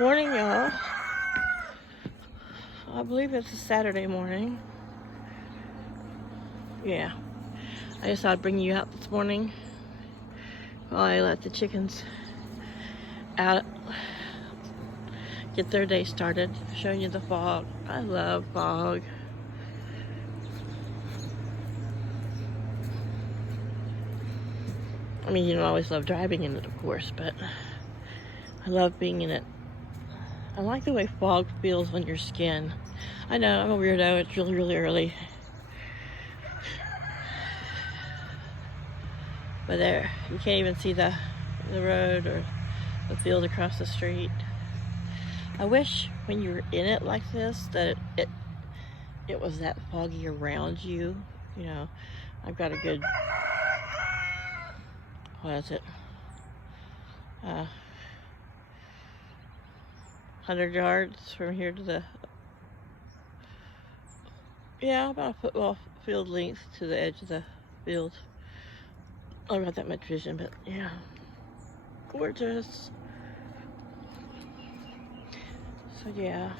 Morning, y'all. I believe it's a Saturday morning. Yeah. I just thought I'd bring you out this morning while I let the chickens out, get their day started. Showing you the fog. I love fog. I mean, you don't always love driving in it, of course, but I love being in it. I like the way fog feels on your skin. I know, I'm a weirdo. It's really, really early. But there, you can't even see the road or the field across the street. I wish when you were in it like this that it was that foggy around you. You know, I've got a good, what is it? 100 yards from here to the, yeah, about a football field length to the edge of the field. I don't got that much vision, but yeah, gorgeous. So yeah.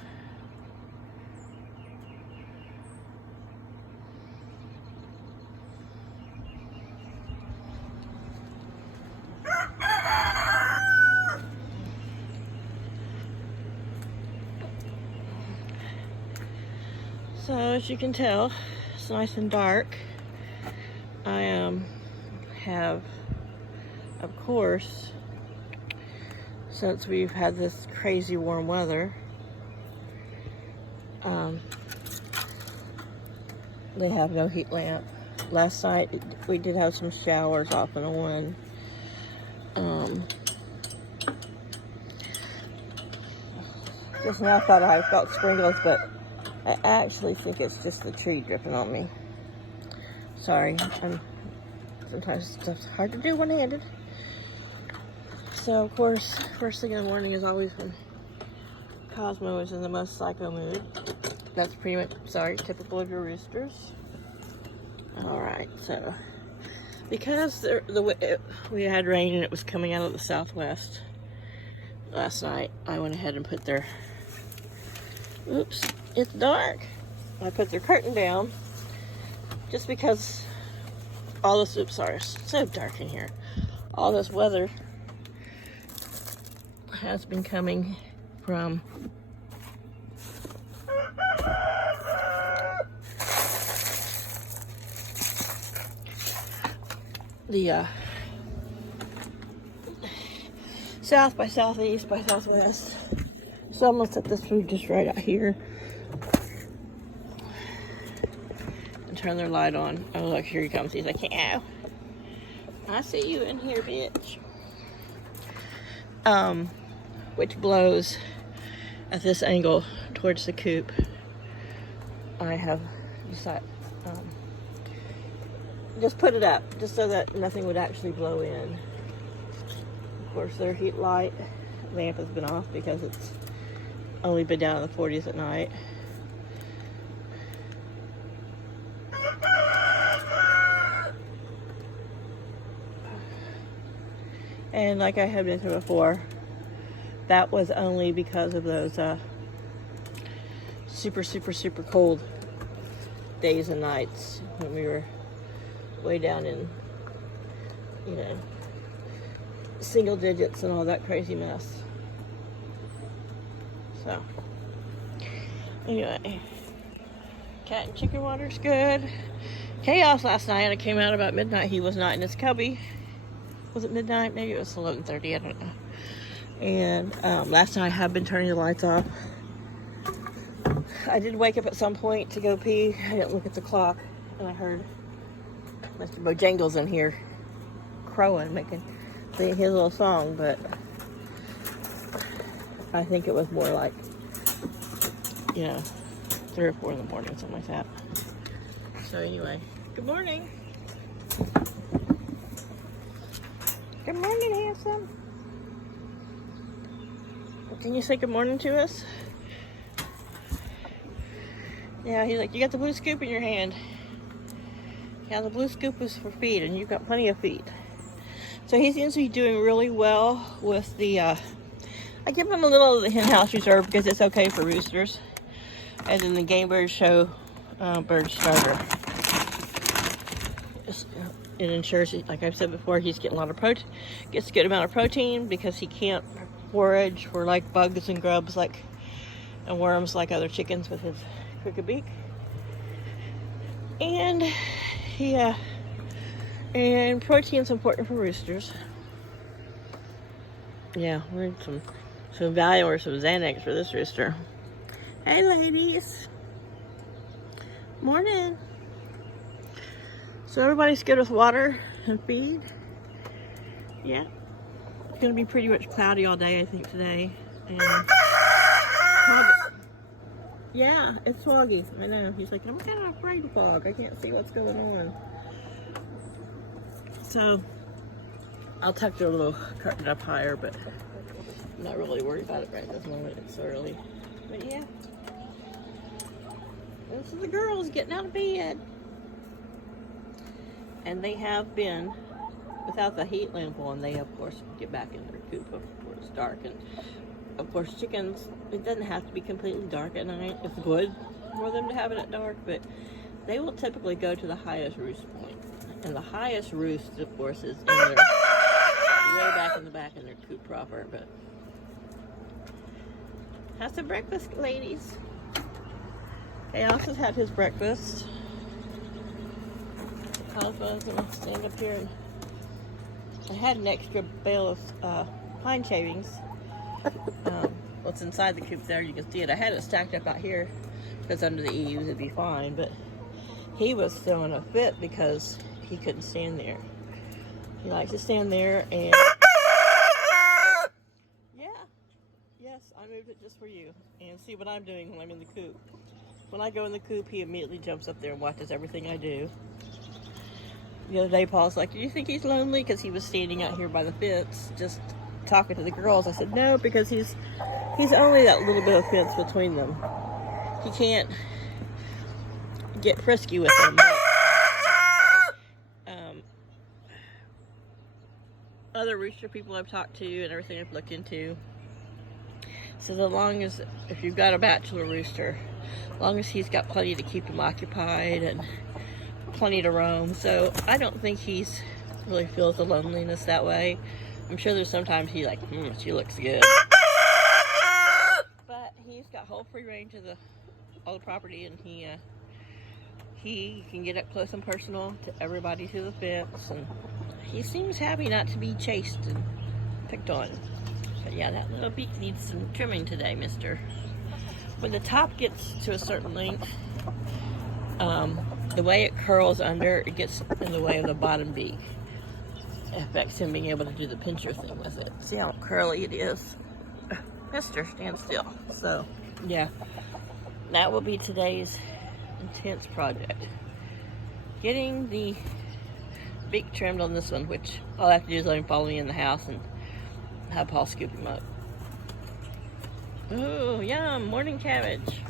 So as you can tell, it's nice and dark. I have, of course, since we've had this crazy warm weather, they have no heat lamp. Last night we did have some showers off and on. Just now I thought I felt sprinkles, but I actually think it's just the tree dripping on me. Sorry, sometimes stuff's hard to do one-handed. So of course, first thing in the morning is always when Cosmo is in the most psycho mood. That's pretty much, sorry, typical of your roosters. Alright, so because we had rain and it was coming out of the southwest last night, I went ahead and put their, oops, it's dark. I put their curtain down just because all this, oops, sorry, it's so dark in here. All this weather has been coming from the south by southeast by southwest. So I'm gonna set this food just right out here and turn their light on. Oh look, here he comes. He's like, yeah, I see you in here, bitch. Which blows at this angle towards the coop. I have decided just put it up just so that nothing would actually blow in. Of course, their heat light lamp has been off because it's only been down in the 40s at night. And like I had mentioned before, that was only because of those super, super, super cold days and nights when we were way down in, you know, single digits and all that crazy mess. So, anyway, cat and chicken water's good. Chaos last night, I came out about midnight. He was not in his cubby. Was it midnight? Maybe it was 11:30, I don't know. And last night I have been turning the lights off. I did wake up at some point to go pee. I didn't look at the clock, and I heard Mr. Bojangles in here crowing, singing his little song, but I think it was more like, you know, 3 or 4 in the morning, something like that. So anyway, good morning. Good morning, handsome. Can you say good morning to us? Yeah, he's like, you got the blue scoop in your hand. Yeah, the blue scoop is for feed, and you've got plenty of feed. So he seems to be doing really well with the, I I give them a little of the Hen House Reserve because it's okay for roosters. And then the Game Bird Show bird starter. It ensures, like I've said before, he's getting a lot of protein, gets a good amount of protein because he can't forage for like bugs and grubs and worms like other chickens with his crooked beak. And and protein's important for roosters. Yeah, we need some Valium or some Xanax for this rooster. Hey ladies. Morning. So everybody's good with water and feed? Yeah. It's gonna be pretty much cloudy all day, I think, today. And yeah, it's foggy. I know. He's like, I'm kind of afraid of fog. I can't see what's going on. So I'll tuck the little curtain up higher, but I'm not really worried about it right this moment. It's so early. But yeah. This is the girls getting out of bed. And they have been, without the heat lamp on, they of course get back in their coop before it's dark. And of course chickens, it doesn't have to be completely dark at night. It's good for them to have it at dark, but they will typically go to the highest roost point. And the highest roost, of course, is in their, way back in the back in their coop proper. But have some breakfast, ladies. Alice had his breakfast. I was gonna stand up here and I had an extra bale of pine shavings. What's inside the coop there, you can see it. I had it stacked up out here because under the eaves it'd be fine, but he was throwing a fit because he couldn't stand there. He likes to stand there and yeah, yes, I moved it just for you. And see what I'm doing when I'm in the coop. When I go in the coop, he immediately jumps up there and watches everything I do. The other day, Paul's like, do you think he's lonely? Because he was standing out here by the fence, just talking to the girls. I said, no, because he's only that little bit of fence between them. He can't get frisky with them. But, other rooster people I've talked to and everything I've looked into says if you've got a bachelor rooster, as long as he's got plenty to keep him occupied and plenty to roam. So I don't think he's really feels the loneliness that way. I'm sure there's sometimes he's like, she looks good. But he's got whole free range of all the property, and he can get up close and personal to everybody through the fence, and he seems happy not to be chased and picked on. But yeah, that little beak needs some trimming today, mister. When the top gets to a certain length, the way it curls under, it gets in the way of the bottom beak. It affects him being able to do the pincher thing with it. See how curly it is? Mister, stand still. So, yeah. That will be today's intense project. Getting the beak trimmed on this one, which all I have to do is let him follow me in the house and have Paul scoop him up. Ooh, yum, morning cabbage.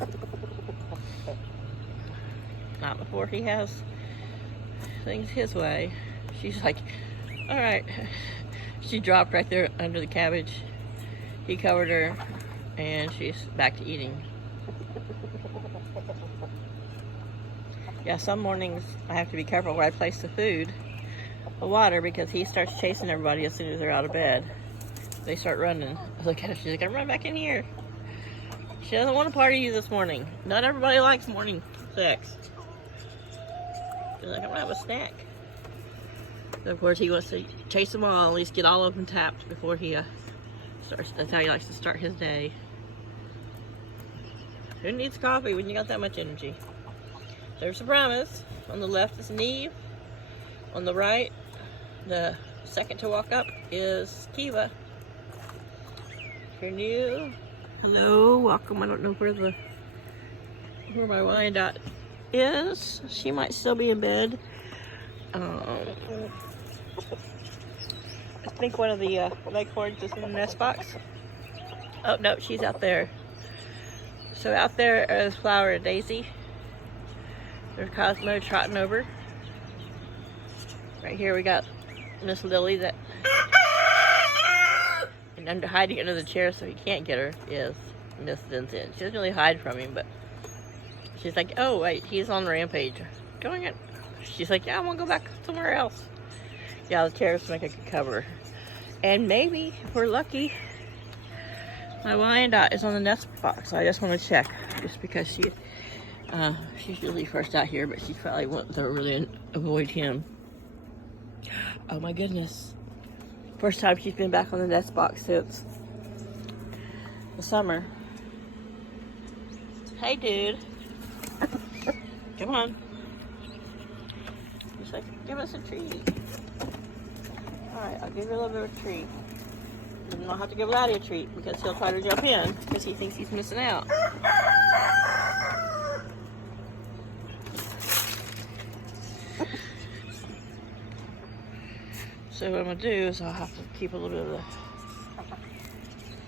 Not before he has things his way. She's like, all right. She dropped right there under the cabbage. He covered her, and she's back to eating. Yeah, some mornings I have to be careful where I place the food, the water, because he starts chasing everybody as soon as they're out of bed. They start running. I look at her, she's like, I'm running back in here. She doesn't want to party you this morning. Not everybody likes morning sex. She's like, I'm gonna have a snack. So of course he wants to chase them all, at least get all of them tapped before he starts. That's how he likes to start his day. Who needs coffee when you got that much energy? There's the Brahmas. On the left is Neve. On the right, the second to walk up, is Kiva. If you're new, hello, welcome. I don't know where my Wyandotte is. She might still be in bed. I think one of the leghorns is in the nest box. Oh no, she's out there. So out there is Flower and Daisy. There's Cosmo trotting over. Right here we got Miss Lily that and under hiding under the chair so he can't get her is Miss Zinzin. She doesn't really hide from him, but she's like, oh wait, he's on rampage. Going it. She's like, yeah, I'm gonna go back somewhere else. Yeah, the chairs make a good cover. And maybe, if we're lucky, my Wyandotte is on the nest box. I just want to check, just because she's usually first out here, but she probably went to really avoid him. Oh my goodness. First time she's been back on the nest box since the summer. Hey, dude. Come on. He's like, give us a treat. Alright, I'll give you a little bit of a treat. And I'll have to give Laddie a treat because he'll try to jump in because he thinks he's missing out. So what I'm going to do is I'll have to keep a little bit of the...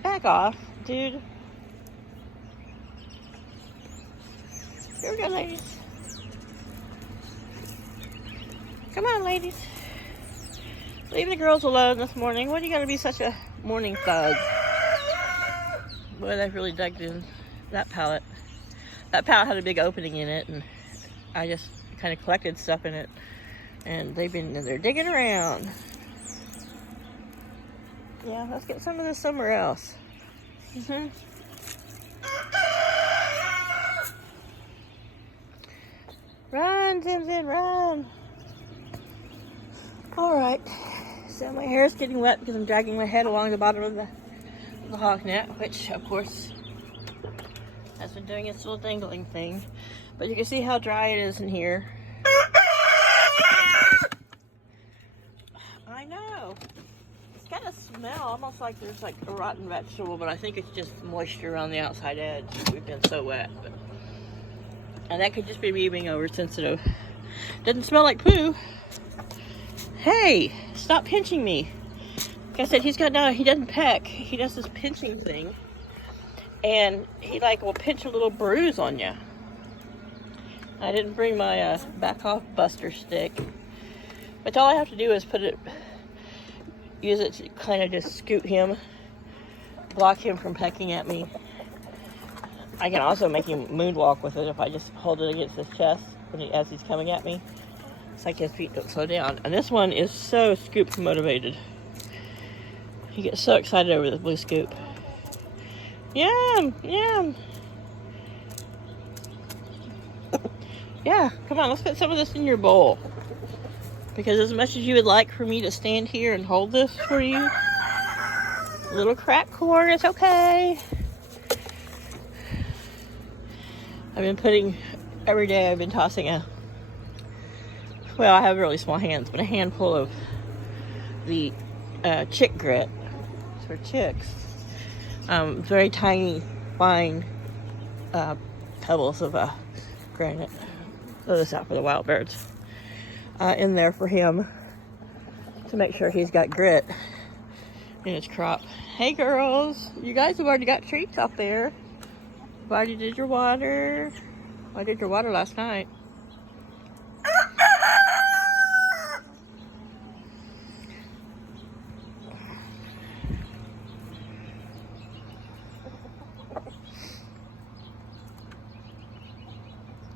Back off, dude. Here we go, ladies. Come on, ladies. Leave the girls alone this morning. What are you going to be such a morning thug? Boy, they've really dug in that pallet. That pallet had a big opening in it, and I just kind of collected stuff in it. And they've been in there digging around. Yeah, let's get some of this somewhere else. Run, Zin, run. Alright, so my hair is getting wet because I'm dragging my head along the bottom of the hog net, which, of course, has been doing its little dangling thing. But you can see how dry it is in here. I know. It's got a smell almost like there's like a rotten vegetable, but I think it's just moisture around the outside edge. We've been so wet. And that could just be me being oversensitive. Doesn't smell like poo. Hey, stop pinching me. Like I said, he doesn't peck. He does this pinching thing. And he will pinch a little bruise on you. I didn't bring my back off buster stick. But all I have to do is use it to kind of just scoot him, block him from pecking at me. I can also make him moonwalk with it if I just hold it against his chest as he's coming at me. It's like his feet don't slow down. And this one is so scoop motivated. He gets so excited over the blue scoop. Yum, yum. Yeah, come on, let's put some of this in your bowl. Because as much as you would like for me to stand here and hold this for you, little cracked corn, it's okay. Every day I've been tossing I have really small hands, but a handful of the chick grit for chicks. Very tiny, fine pebbles of granite. Throw this out for the wild birds. In there for him to make sure he's got grit in his crop. Hey girls, you guys have already got treats out there. You've already did your water. I did your water last night.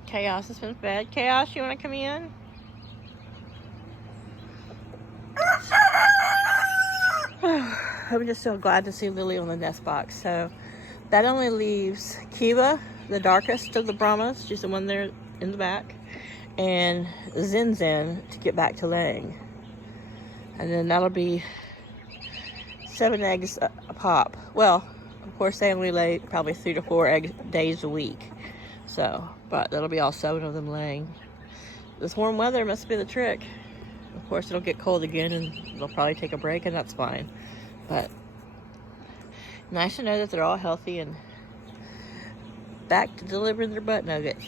Chaos has been fed. Chaos, you want to come in? I'm just so glad to see Lily on the nest box. So that only leaves Kiva, the darkest of the Brahmas. She's the one there in the back. And Zin to get back to laying. And then that'll be 7 eggs a pop. Well, of course they only lay probably 3 to 4 days a week. So, but that'll be all 7 of them laying. This warm weather must be the trick. Of course it'll get cold again and they'll probably take a break and that's fine. But nice to know that they're all healthy and back to delivering their butt nuggets.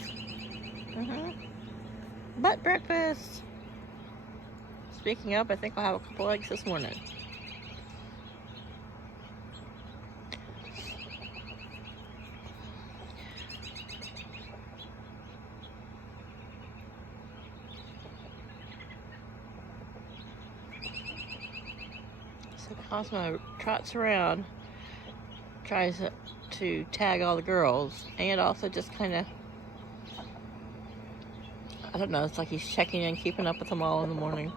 Butt breakfast. Speaking of, I think I'll have a couple eggs this morning. So Cosmo trots around, tries to tag all the girls, and also just kind of, I don't know, it's like he's checking in, keeping up with them all in the morning.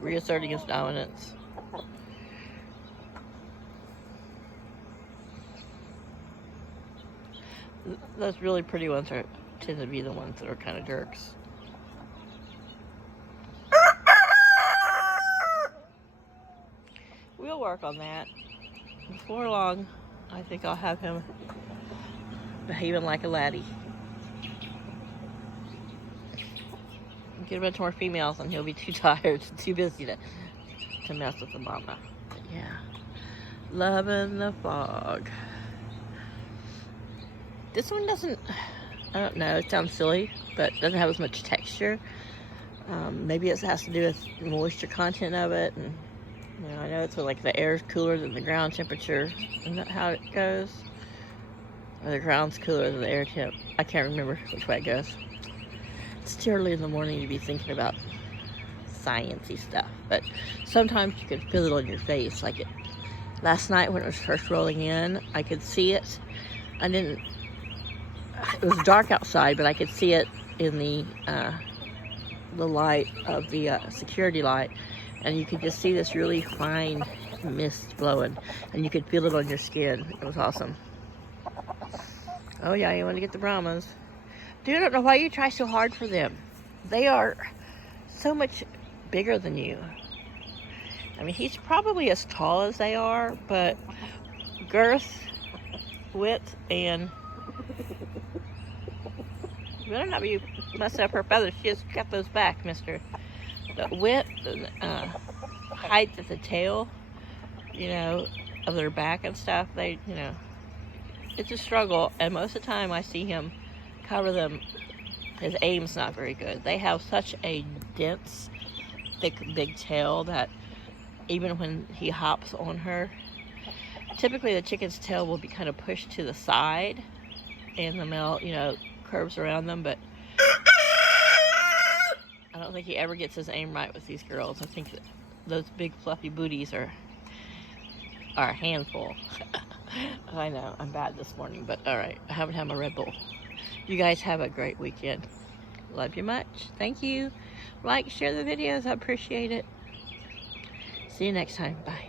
Reasserting his dominance. Those really pretty ones tend to be the ones that are kind of jerks. We'll work on that. Before long, I think I'll have him behaving like a laddie. Get a bunch more females and he'll be too tired, too busy to mess with the mama. But yeah, loving the fog. This one doesn't, I don't know, it sounds silly, but doesn't have as much texture. Maybe it has to do with the moisture content of it, and you know, I know it's like the air's cooler than the ground temperature. Isn't that how it goes? Or the ground's cooler than the air temp. I can't remember which way it goes. It's too early in the morning to be thinking about sciencey stuff, but sometimes you can feel it on your face. Like last night when it was first rolling in, I could see it. It was dark outside, but I could see it in the light of the security light, and you could just see this really fine mist blowing, and you could feel it on your skin. It was awesome. Oh yeah, you want to get the Brahmas. Dude, I don't know why you try so hard for them. They are so much bigger than you. I mean, he's probably as tall as they are, but girth, width, and you better not be messing up her feathers. She has got those back, mister. The width and height of the tail, you know, of their back and stuff, they, you know, it's a struggle. And most of the time I see him cover them, his aim's not very good. They have such a dense, thick, big tail that even when he hops on her, typically the chicken's tail will be kind of pushed to the side, and the male, you know, curves around them, but I don't think he ever gets his aim right with these girls. I think that those big fluffy booties are a handful. I know, I'm bad this morning, but alright, I haven't had my Red Bull. You guys have a great weekend. Love you much. Thank you. Like, share the videos. I appreciate it. See you next time. Bye.